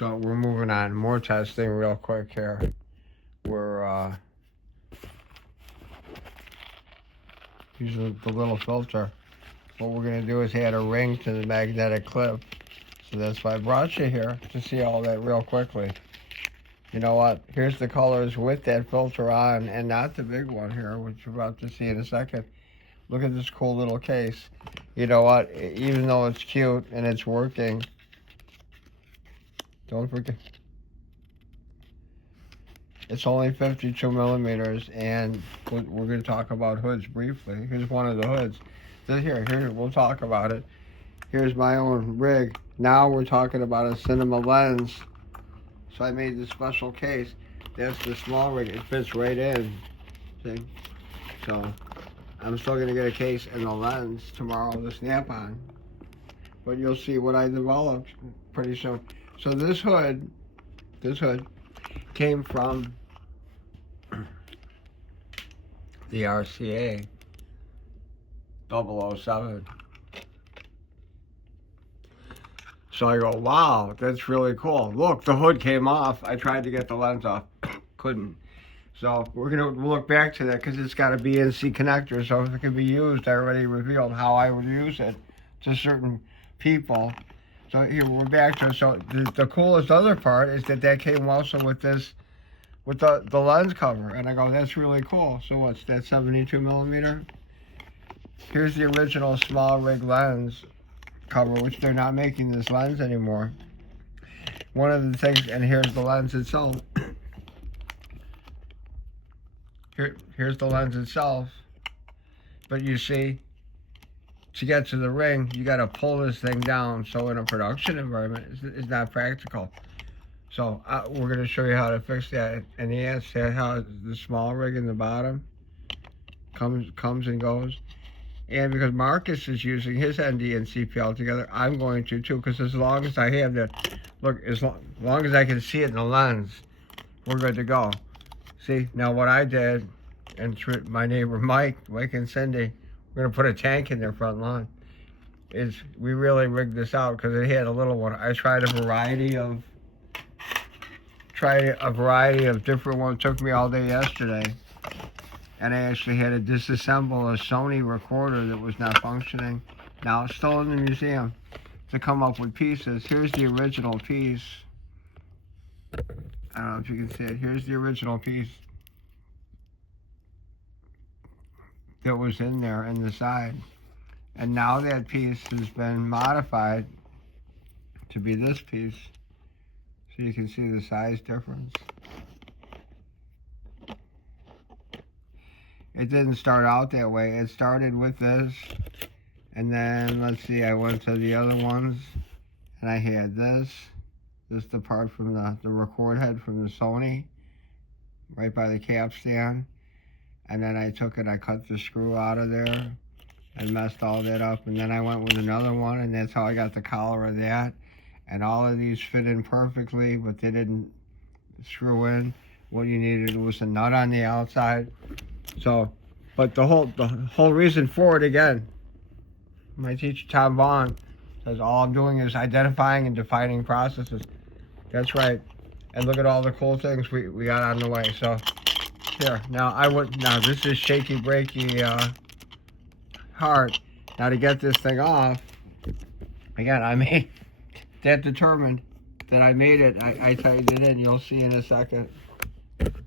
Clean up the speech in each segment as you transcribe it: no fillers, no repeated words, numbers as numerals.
So we're moving on. More testing real quick here. We're using the little filter. What we're going to do is add a ring to the magnetic clip. So that's why I brought you here, to see all that real quickly. You know what? Here's the colors with that filter on, and not the big one here, which you're about to see in a second. Look at this cool little case. You know what? Even though it's cute and it's working, don't forget, it's only 52 millimeters, and we're going to talk about hoods briefly. Here's one of the hoods. Here, we'll talk about it. Here's my own rig. Now we're talking about a cinema lens. So I made this special case. That's the small rig. It fits right in. See? So I'm still going to get a case and a lens tomorrow, the Snap-on. But you'll see what I developed pretty soon. So this hood came from the RCA 007. So I go, wow, that's really cool. Look, the hood came off. I tried to get the lens off, couldn't. So we're gonna look back to that because it's got a BNC connector. So if it can be used, I already revealed how I would use it to certain people. So here we're back to it. So the coolest other part is that came also with this, with the lens cover. And I go, that's really cool. So what's that, 72 millimeter? Here's the original small rig lens cover, which they're not making this lens anymore. One of the things, and here's the lens itself. Here's the lens itself. But you see, to get to the ring, you got to pull this thing down. So in a production environment, it's not practical. So we're going to show you how to fix that. And the answer, how the small rig in the bottom comes and goes. And because Marcus is using his ND and CPL together, I'm going to too. Because as long as I have that, look, as long as I can see it in the lens, we're good to go. See, now what I did, and through my neighbor Mike and Cindy, we're going to put a tank in their front lawn, is we really rigged this out because it had a little one. I tried a variety of different ones. It took me all day yesterday. And I actually had to disassemble a Sony recorder that was not functioning. Now it's still in the museum to come up with pieces. Here's the original piece. I don't know if you can see it. Here's the original piece that was in there in the side. And now that piece has been modified to be this piece. So you can see the size difference. It didn't start out that way. It started with this, and then, let's see, I went to the other ones, and I had this the part from the record head from the Sony, right by the cap stand, and then I took it, I cut the screw out of there, and messed all that up, and then I went with another one, and that's how I got the collar of that, and all of these fit in perfectly, but they didn't screw in. What you needed was a nut on the outside. So, but the whole reason for it, again, my teacher Tom Vaughn says all I'm doing is identifying and defining processes. That's right. And look at all the cool things we got on the way. So here, now this is shaky breaky hard. Now to get this thing off, again, I made that determined that I made it. I tightened it in. You'll see in a second.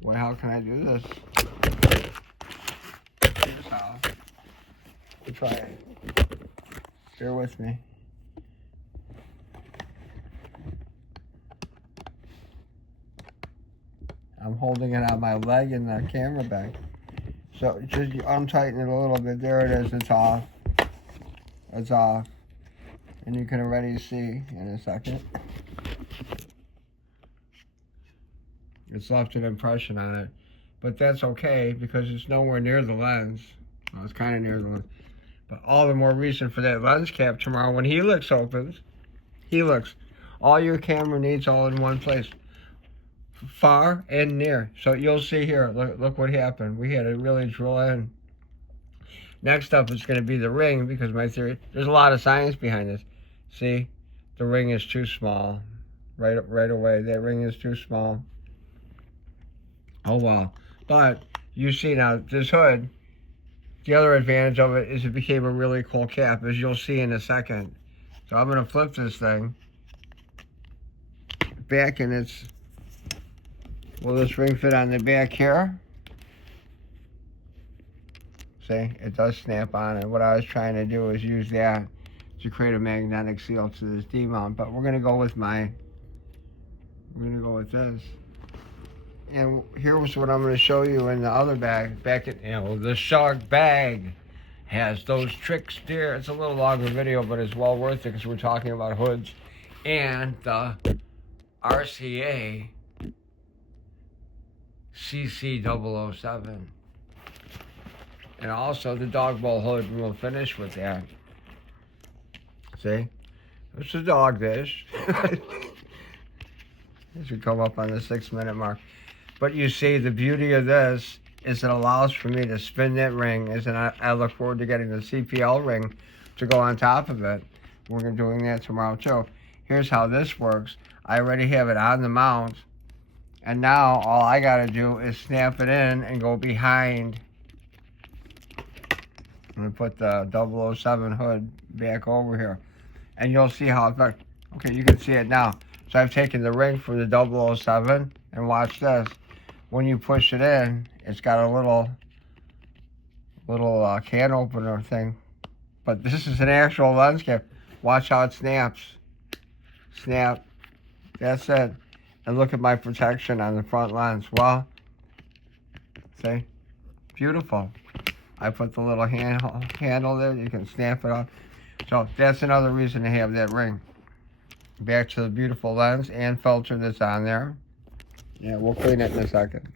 Well, how can I do this? Here's how. We'll try it. Bear with me. I'm holding it on my leg in the camera bag. So just untighten it a little bit. There it is. It's off. It's off. And you can already see in a second. It's left an impression on it. But that's okay because it's nowhere near the lens. Well, it's kind of near the lens. But all the more reason for that lens cap tomorrow when Helix opens. Helix. All your camera needs all in one place. Far and near. So you'll see here. Look what happened. We had to really drill in. Next up is going to be the ring because my theory, there's a lot of science behind this. See, the ring is too small. right away. That ring is too small. Oh well. But you see now, this hood, the other advantage of it is it became a really cool cap, as you'll see in a second. So I'm going to flip this thing back, and it's, will this ring fit on the back here? See, it does snap on, and what I was trying to do is use that to create a magnetic seal to this D-mount, but we're going to go with this. And here's what I'm going to show you in the other bag. The Shark bag has those tricks there. It's a little longer video, but it's well worth it because we're talking about hoods and the RCA CC007. And also the dog bowl hood, and we'll finish with that. See? This is dog dish. This should come up on the 6-minute mark. But you see, the beauty of this is it allows for me to spin that ring, and I look forward to getting the CPL ring to go on top of it. We're going to be doing that tomorrow too. Here's how this works. I already have it on the mount, and now all I got to do is snap it in and go behind. I'm going to put the 007 hood back over here, and you'll see how it works. Okay, you can see it now. So I've taken the ring from the 007, and watch this. When you push it in, it's got a little can opener thing. But this is an actual lens cap. Watch how it snaps. Snap. That's it. And look at my protection on the front lens. Well, see? Beautiful. I put the little handle there. You can snap it off. So that's another reason to have that ring. Back to the beautiful lens and filter that's on there. Yeah, we'll clean it in a second.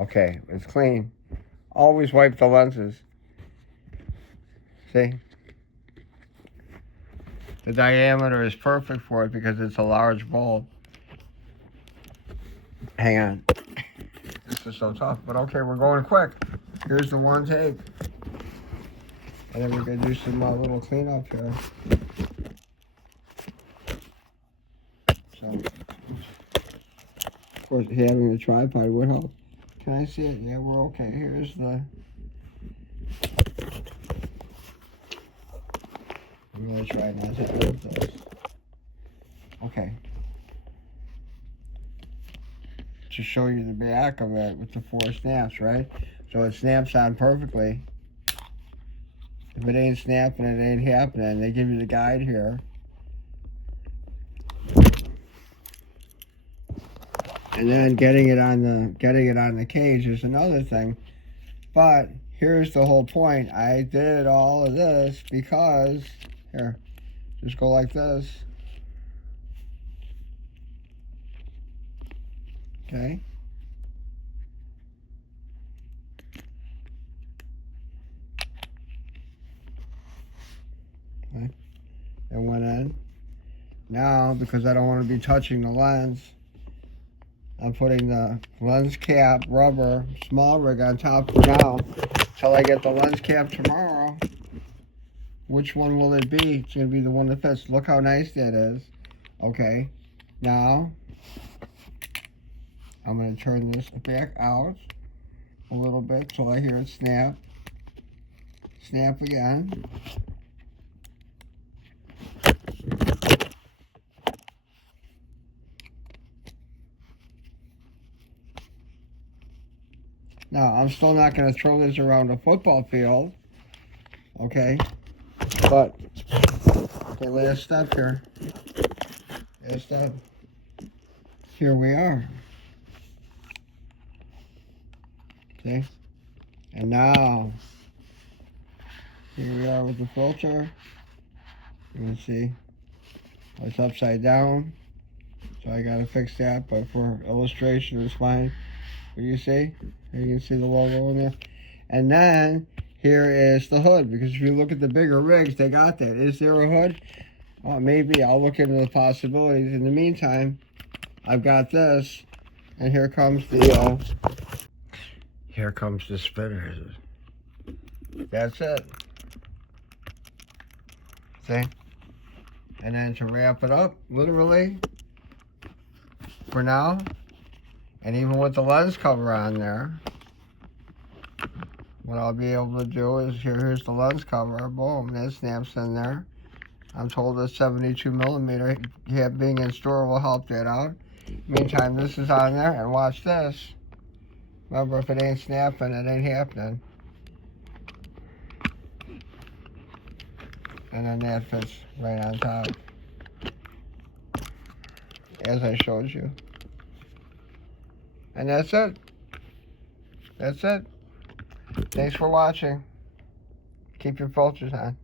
Okay, it's clean. Always wipe the lenses. See? The diameter is perfect for it because it's a large bulb. Hang on. This is so tough, but okay, we're going quick. Here's the one take. And then we're going to do some little cleanup here. So, of course, having the tripod would help. Can I see it? Yeah, we're okay. Here's the... I'm going to try not to move those. Okay. To show you the back of it with the 4 snaps, right? So it snaps on perfectly. If it ain't snapping, it ain't happening. They give you the guide here. And then getting it on the cage is another thing. But here's the whole point. I did all of this because, here, just go like this. Okay. Okay. It went in. Now, because I don't want to be touching the lens, I'm putting the lens cap rubber small rig on top for now till I get the lens cap tomorrow. Which one will it be? It's going to be the one that fits. Look how nice that is. Okay. Now, I'm going to turn this back out a little bit till I hear it snap. Snap again. Now, I'm still not going to throw this around a football field, okay? But, okay, last step here. Last step. Here we are. See? And now, here we are with the filter. You can see it's upside down. So I got to fix that, but for illustration, it's fine. What you see? You can see the logo in there. And then here is the hood, because if you look at the bigger rigs, they got that. Is there a hood? Maybe. I'll look into the possibilities. In the meantime, I've got this, and here comes the spinners. That's it. See? And then to wrap it up, literally, for now, and even with the lens cover on there, what I'll be able to do is, here's the lens cover, boom, it snaps in there. I'm told that 72mm being in store will help that out. Meantime, this is on there, and watch this. Remember, if it ain't snapping, it ain't happening. And then that fits right on top, as I showed you. And that's it. That's it. Thanks for watching. Keep your filters on.